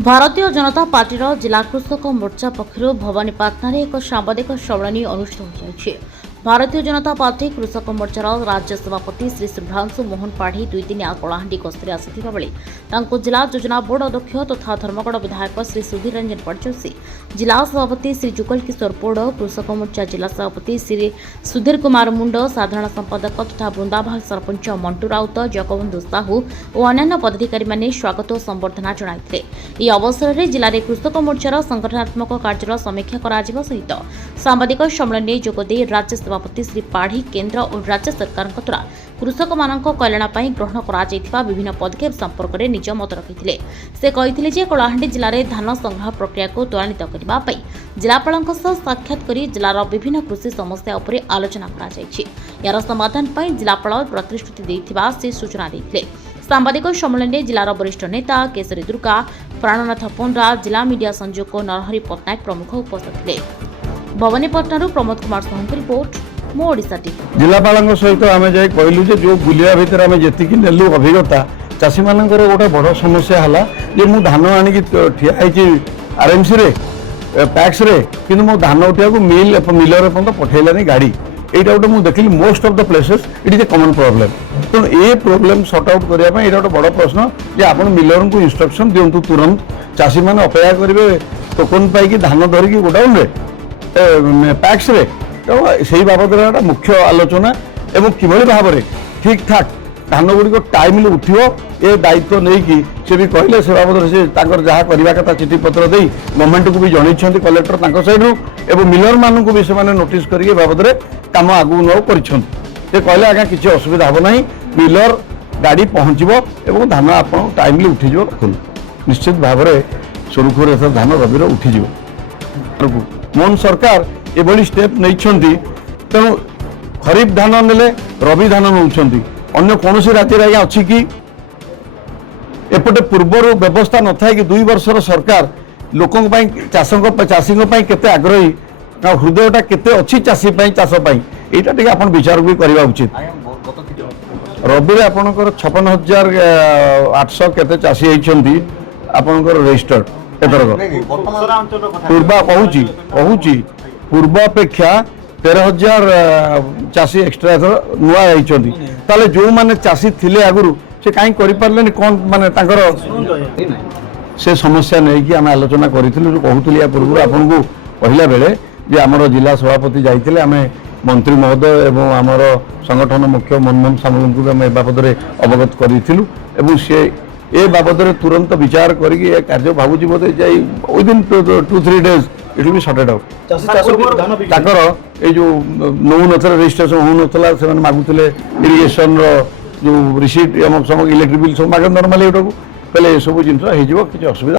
भारतीय जनता पार्टीर जिला कृषक मोर्चा पक्षर भवानीपाटन एक सांबादिक सम्मेलन अनुष्ठित हो भारतीय जनता पार्टी कृषक मोर्चार राज्य सभापति श्री शुभ्रांशु मोहन पाढ़ी दुई दिनिया कलाहांडी गस्तरे आसिथिबा बेले तांको जिला योजना बोर्ड अध्यक्ष तथा धर्मगढ़ विधायक श्री सुधीर रंजन पटजोशी, जिला सभापति श्री जुगल किशोर पोड़, कृषक मोर्चा जिला सभापति श्री सुधीर कुमार मुंड, साधारण संपादक तथा वृंदाभाग सरपंच मंटू राउत, जगबंधु साहू और अन्य पदाधिकारी माने स्वागत और संबर्धना जणाइथिले। ଏହି ଅବସରରେ ଜିଲ୍ଲାରେ କୃଷକ ମୋର୍ଚ୍ଚାର ସଂଗଠନାତ୍ମକ କାର୍ଯ୍ୟର ସମୀକ୍ଷା କରାଯିବା ସହିତ ସାମ୍ବାଦିକ ସମ୍ମିଳନୀରେ ଯୋଗଦେଇ ରାଜ୍ୟ ସଭାପତି ଶ୍ରୀ ପାଢ଼ୀ କେନ୍ଦ୍ର ଓ ରାଜ୍ୟ ସରକାରଙ୍କ ଦ୍ୱାରା କୃଷକମାନଙ୍କ କଲ୍ୟାଣ ପାଇଁ ଗ୍ରହଣ କରାଯାଇଥିବା ବିଭିନ୍ନ ପଦକ୍ଷେପ ସମ୍ପର୍କରେ ନିଜ ମତ ରଖିଥିଲେ। ସେ କହିଥିଲେ ଯେ କଳାହାଣ୍ଡି ଜିଲ୍ଲାରେ ଧାନ ସଂଗ୍ରହ ପ୍ରକ୍ରିୟାକୁ ତ୍ୱରାନ୍ୱିତ କରିବା ପାଇଁ ଜିଲ୍ଲାପାଳଙ୍କ ସହ ସାକ୍ଷାତ କରି ଜିଲ୍ଲାର ବିଭିନ୍ନ କୃଷି ସମସ୍ୟା ଉପରେ ଆଲୋଚନା କରାଯାଇଛି। ଏହାର ସମାଧାନ ପାଇଁ ଜିଲ୍ଲାପାଳ ପ୍ରତିଶ୍ରୁତି ଦେଇଥିବା ସେ ସୂଚନା ଦେଇଥିଲେ। सांबादिक सम्मेलन में जिलार वरिष्ठ नेता केशरी दुर्गा, प्राणनाथ पंडा, जिला मीडिया संयोजक नरहरि पट्टनायक प्रमुख उपस्थित थे। भवानीपटन प्रमोद कुमार साहू रिपोर्ट, मो ओडिशा टीवी। जिलापाल सहित आम जाए कहलु जो बुलिया भितर आम जी नेलु अभिज्ञता चाषी मान गोटे बड़ समस्या है जे मु धान आणिकी ठिया आरएमसी रे पैक्स रे कि मो धान उठा मिल मिलर पर्यटन पठेलानी गाड़ी यहाँ गोटे मुझे देखिली most of the places it is a common problem. तेणु ये प्रोब्लेम सॉर्ट आउट करने ये गोटे बड़ प्रश्न जे आप मिलर को इंस्ट्रक्शन दिंतु तुरंत चाषी मैंने अपेक्षा करेंगे टोकन पाई धान धरिकी गोडाउन रे पैक्स रे से बाबद मुख्य आलोचना एवं किभली भाव में ठीक ठाक धान गुड़िक टाइम उठो ये दायित्व नहीं कि से भी कहले से बाबद से जहाँ करवा कथा चिठी पत्र दे गवर्नमेंट को भी जनई कलेक्टर सैड्रु एवं मिलर मान को भी से नोटिस करके बाबद कम आगू नौ कर कहले आज्ञा किसी असुविधा हम ना मिलर गाड़ी पहुँचब और धान आप टाइमली उठीज निश्चित भाव में सुरुखुर धान रविर उठीज मोहन सरकार ये स्टेप नहीं तेणु खरीफ धान ने रवि धान नौ अन्य कौन राज्य आज्ञा अच्छी कि एपटे पूर्वर व्यवस्था न था कि 2 वर्षर सरकार लोकों चाषी केते आग्रही हृदयटा केते अच्छी चाषी चाष यहाँ टे आप विचार भी करवा उचित। रबी आपणकर 56,800 केते चाषी होती आपणकर रजिस्टर्ड एथरक पूर्वा कहूँ पूर्व अपेक्षा 13,000 चाषी एक्सट्रा एथर नुआ होती जो मैंने चाषी थिले आगुरी से कहीं करें कौन माने से समस्या नहीं कि आम आलोचना करूँ कहूली पूर्व आपन को कहला बेले जे आमर जिला सभापति जाइए आम मंत्री महोदय एवं आमर संगठन मुख्य मनमोहन सामल को आम ए बाबद अवगत करूँ सी ए बाबद तुरंत विचार करके कार्य भावुँ बोधे जाए within 2-3 days it will be sorted out. ये जो नौ नथला रजिस्ट्रेशन होता से मागुले इरिगेशन जो रिसीट इलेक्ट्रिक बिल सब मागे नॉर्मली कहले ये सब जिन किसी असुविधा